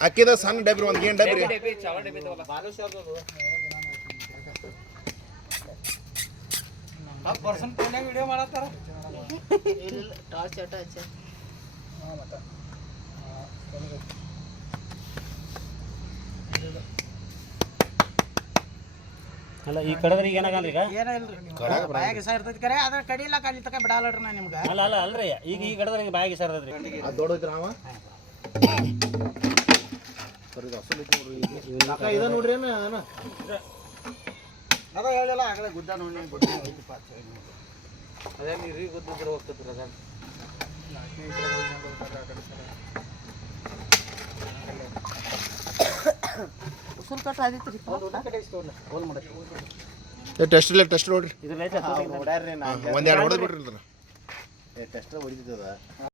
ಅಕ್ಕಿದ ಸಣ್ಣ ಡಬ್ರಿ ಒಂದು ಏನು ಡಬ್ರಿ ವಿಡಿಯೋ ಮಾಡತ್ತಾರ ಅಲ್ಲ ಈ ಕಡದ್ರಿ ಏನಾಗಲ್ರಿ ಈಗ ಏನಿಲ್ರಿ ಬಾಯಾಗ ಇರ್ತೈತಿ ಕರೆ ಅದ್ರ ಕಡಿಲ್ಲ ಕಲ್ಲಿ ತಕ ಬಿಡಾಲಡ್ರಿ ನಾ ನಿಮ್ಗೆ ಅಲ್ಲ ಅಲ್ರಿ ಈಗ ಈ ಕಡದ್ರಿ ಬಾಯಾಗಿ ಸರ್ದದ್ರಿ ಅದು ದೊಡ್ಡದ್ರಿ ಅವ ಇದ ನೋಡ್ರಿ ಏನ ಅದ ಹೇಳಿಲ್ಲ ಆಗಲೇ ಗುದ್ದ ನೋಡಿ ಅದೇ ನೀರಿಗೆ ಗುದ್ದಿದ್ರೆ ಹೋಗ್ತದ್ರಿ ಅದ ಉಸುಲ್ ಕಟ್ಟ ಆದಿತ್ರಿ ಹೋಲ್ ಮಾಡಕ್ಕೆ ಟೆಸ್ಟ್ ನೋಡ್ರಿ ಇದ್ರ ಒಂದೆರಡು ಹೊಡೆದ್ ಬಿಟ್ರಿ ಟೆಸ್ಟ್ ಹೊಡಿತದ